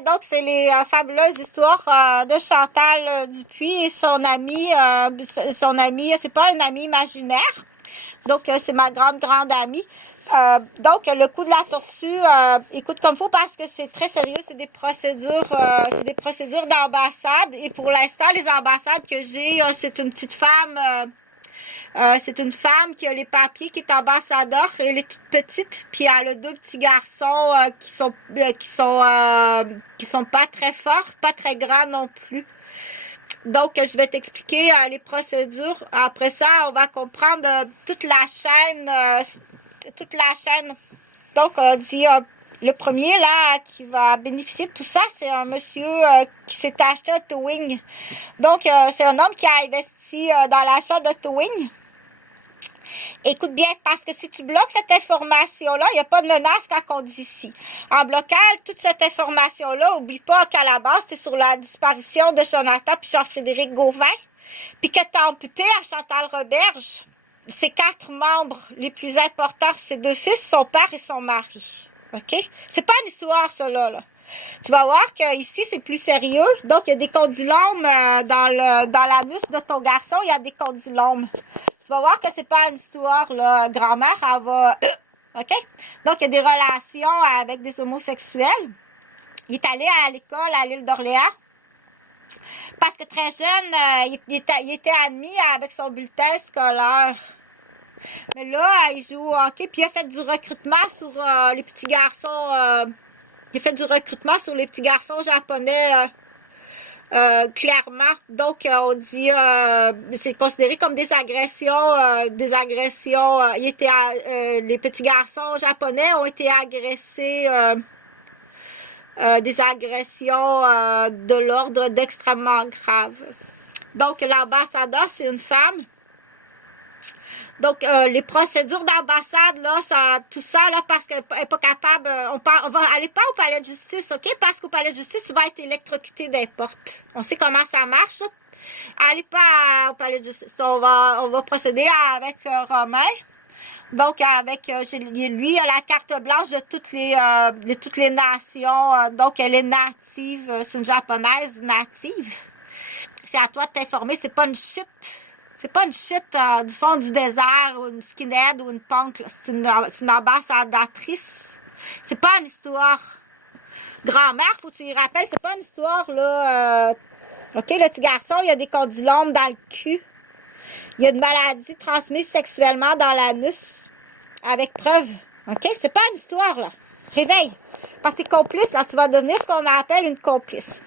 donc c'est les fabuleuses histoires de Chantal Dupuis et son amie. C'est pas une amie imaginaire. Donc, c'est ma grande amie. Donc, le coup de la tortue, écoute comme faut parce que c'est très sérieux. C'est des procédures d'ambassade. Et pour l'instant, les ambassades que j'ai, c'est une petite femme. C'est une femme qui a les papiers, qui est ambassadeur. Elle est toute petite. Puis elle a 2 petits garçons qui sont pas très forts, pas très grands non plus. Donc, je vais t'expliquer les procédures. Après ça, on va comprendre toute la chaîne. Donc, on dit le premier là qui va bénéficier de tout ça, c'est un monsieur qui s'est acheté un towing. Donc, c'est un homme qui a investi dans l'achat de towing. Écoute bien, parce que si tu bloques cette information-là, il n'y a pas de menace quand on dit ici. En bloquant toute cette information-là, oublie pas qu'à la base, c'est sur la disparition de Jonathan puis Jean-Frédéric Gauvin, puis que tu as amputé à Chantal Roberge ses 4 membres les plus importants, ses 2 fils, son père et son mari. OK? C'est pas une histoire, ça, là. Tu vas voir qu'ici, c'est plus sérieux. Donc, il y a des condylomes dans l'anus de ton garçon. Il y a des condylomes. Tu vas voir que c'est pas une histoire, là. Grand-mère, elle va... OK? Donc, il y a des relations avec des homosexuels. Il est allé à l'école à l'île d'Orléans. Parce que très jeune, il était admis avec son bulletin scolaire. Mais là, il joue au hockey. Puis, il a fait du recrutement sur les petits garçons... il a fait du recrutement sur les petits garçons japonais, clairement. Donc, on dit, c'est considéré comme des agressions. Les petits garçons japonais ont été agressés, des agressions de l'ordre d'extrêmement grave. Donc, l'ambassadeur, c'est une femme. Donc, les procédures d'ambassade, là, tout ça, là, parce qu'elle n'est pas capable, on va aller pas au palais de justice, OK? Parce qu'au palais de justice, tu vas être électrocuté des portes. On sait comment ça marche, là. Allez pas au palais de justice. On va procéder avec Romain. Donc, avec lui, il a la carte blanche de toutes les nations. Donc, elle est native. C'est une japonaise native. C'est à toi de t'informer. C'est pas une shit. C'est pas une shit du fond du désert ou une skinhead ou une punk. C'est une ambassadrice. C'est pas une histoire. Grand-mère, faut que tu y rappelles, c'est pas une histoire, là. OK, le petit garçon, il a des condylomes dans le cul. Il y a une maladie transmise sexuellement dans l'anus. Avec preuve. OK? C'est pas une histoire, là. Réveille. Parce que t'es complice, là, tu vas devenir ce qu'on appelle une complice.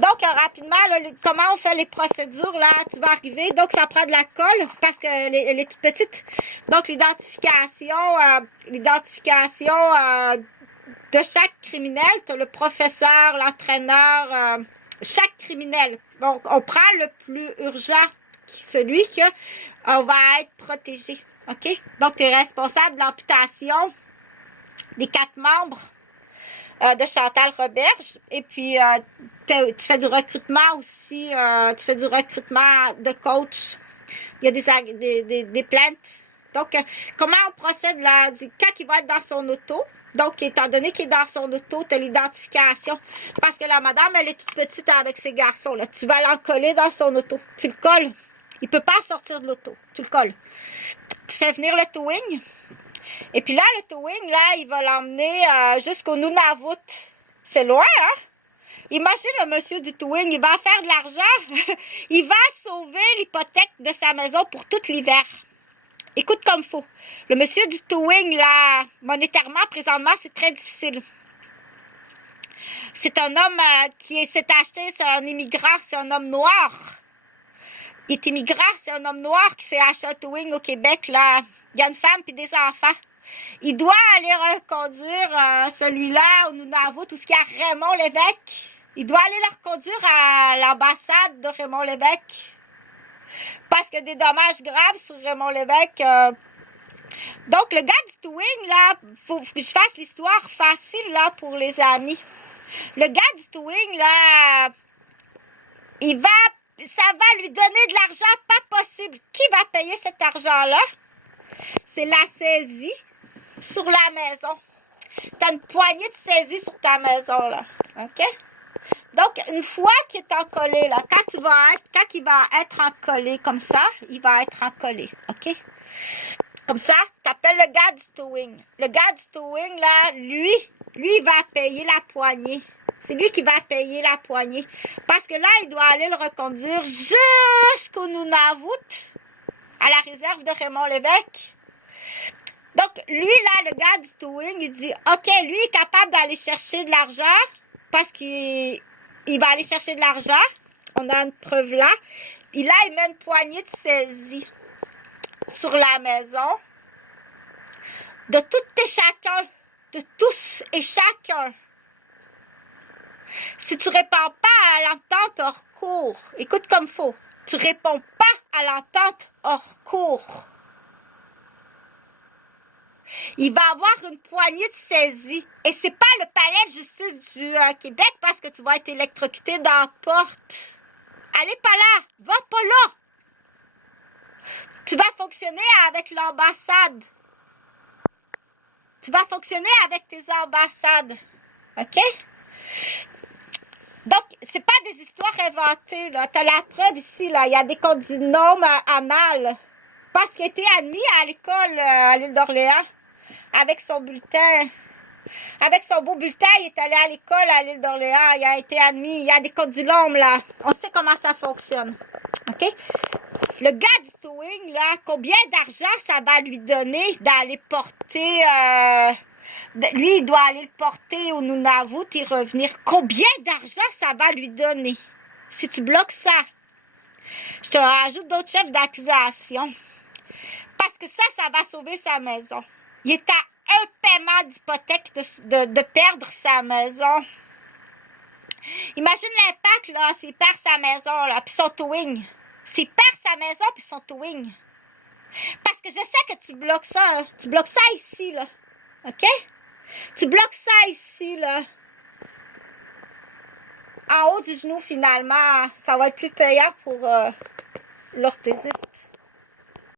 Donc, rapidement, là, comment on fait les procédures, là, tu vas arriver. Donc, ça prend de la colle, parce qu'elle est toute petite. Donc, l'identification de chaque criminel, tu as le professeur, l'entraîneur, chaque criminel. Donc, on prend le plus urgent, celui que on va être protégé. OK? Donc, tu es responsable de l'amputation des 4 membres de Chantal Roberge. Et puis, tu fais du recrutement aussi. Tu fais du recrutement de coach. Il y a des plaintes. Donc, comment on procède là? Quand il va être dans son auto. Donc, étant donné qu'il est dans son auto, tu as l'identification. Parce que la madame, elle est toute petite avec ses garçons. Là. Tu vas l'encoller dans son auto. Tu le colles. Il ne peut pas sortir de l'auto. Tu le colles. Tu fais venir le towing. Et puis là, le towing, là, il va l'emmener jusqu'au Nunavut. C'est loin, hein? Imagine le monsieur du towing, il va faire de l'argent. Il va sauver l'hypothèque de sa maison pour tout l'hiver. Écoute comme faut. Le monsieur du towing, là, monétairement, présentement, c'est très difficile. C'est un homme qui s'est acheté, c'est un immigrant, c'est un homme noir. Il est immigrant, c'est un homme noir qui s'est acheté un towing au Québec, là. Il y a une femme puis des enfants. Il doit aller reconduire celui-là au Nunavut, tout ce qu'il y a Raymond Lévesque. Il doit aller le reconduire à l'ambassade de Raymond Lévesque. Parce que des dommages graves sur Raymond Lévesque. Donc, le gars du towing, là, faut que je fasse l'histoire facile, là, pour les amis. Le gars du towing, là, ça va lui donner de l'argent pas possible. Qui va payer cet argent-là? C'est la saisie sur la maison. Tu as une poignée de saisie sur ta maison, là. OK? Donc, une fois qu'il est encollé, là, quand il va être encollé comme ça, il va être encollé, OK? Comme ça, tu appelles le gars du towing. Le gars du towing, là, lui, il va payer la poignée. C'est lui qui va payer la poignée. Parce que là, il doit aller le reconduire jusqu'au Nunavut, à la réserve de Raymond Lévesque. Donc, lui, là, le gars du towing, il dit, OK, lui est capable d'aller chercher de l'argent parce qu'il va aller chercher de l'argent. On a une preuve là. Il met une poignée de saisie sur la maison de tout et chacun, de tous et chacun. Si tu réponds pas à l'entente hors cours, écoute comme faut, tu réponds pas à l'entente hors cours, il va avoir une poignée de saisie. Et c'est pas le palais de justice du Québec parce que tu vas être électrocuté dans la porte. Allez pas là, va pas là. Tu vas fonctionner avec l'ambassade. Tu vas fonctionner avec tes ambassades. OK? Donc, c'est pas des histoires inventées, là. T'as la preuve ici, là. Il y a des condinômes anal. Parce qu'il a été admis à l'école à l'île d'Orléans. Avec son bulletin. Avec son beau bulletin, il est allé à l'école à l'île d'Orléans. Il a été admis. Il y a des condylômes, là. On sait comment ça fonctionne. OK? Le gars du towing, là, combien d'argent ça va lui donner d'aller porter... lui, il doit aller le porter au Nunavut et revenir. Combien d'argent ça va lui donner si tu bloques ça? Je te rajoute d'autres chefs d'accusation. Parce que ça va sauver sa maison. Il est à un paiement d'hypothèque de perdre sa maison. Imagine l'impact, là, s'il perd sa maison, là, puis son towing. S'il perd sa maison, puis son towing. Parce que je sais que tu bloques ça, hein. Tu bloques ça ici, là. OK? Tu bloques ça ici, là. En haut du genou, finalement, ça va être plus payant pour l'orthésiste.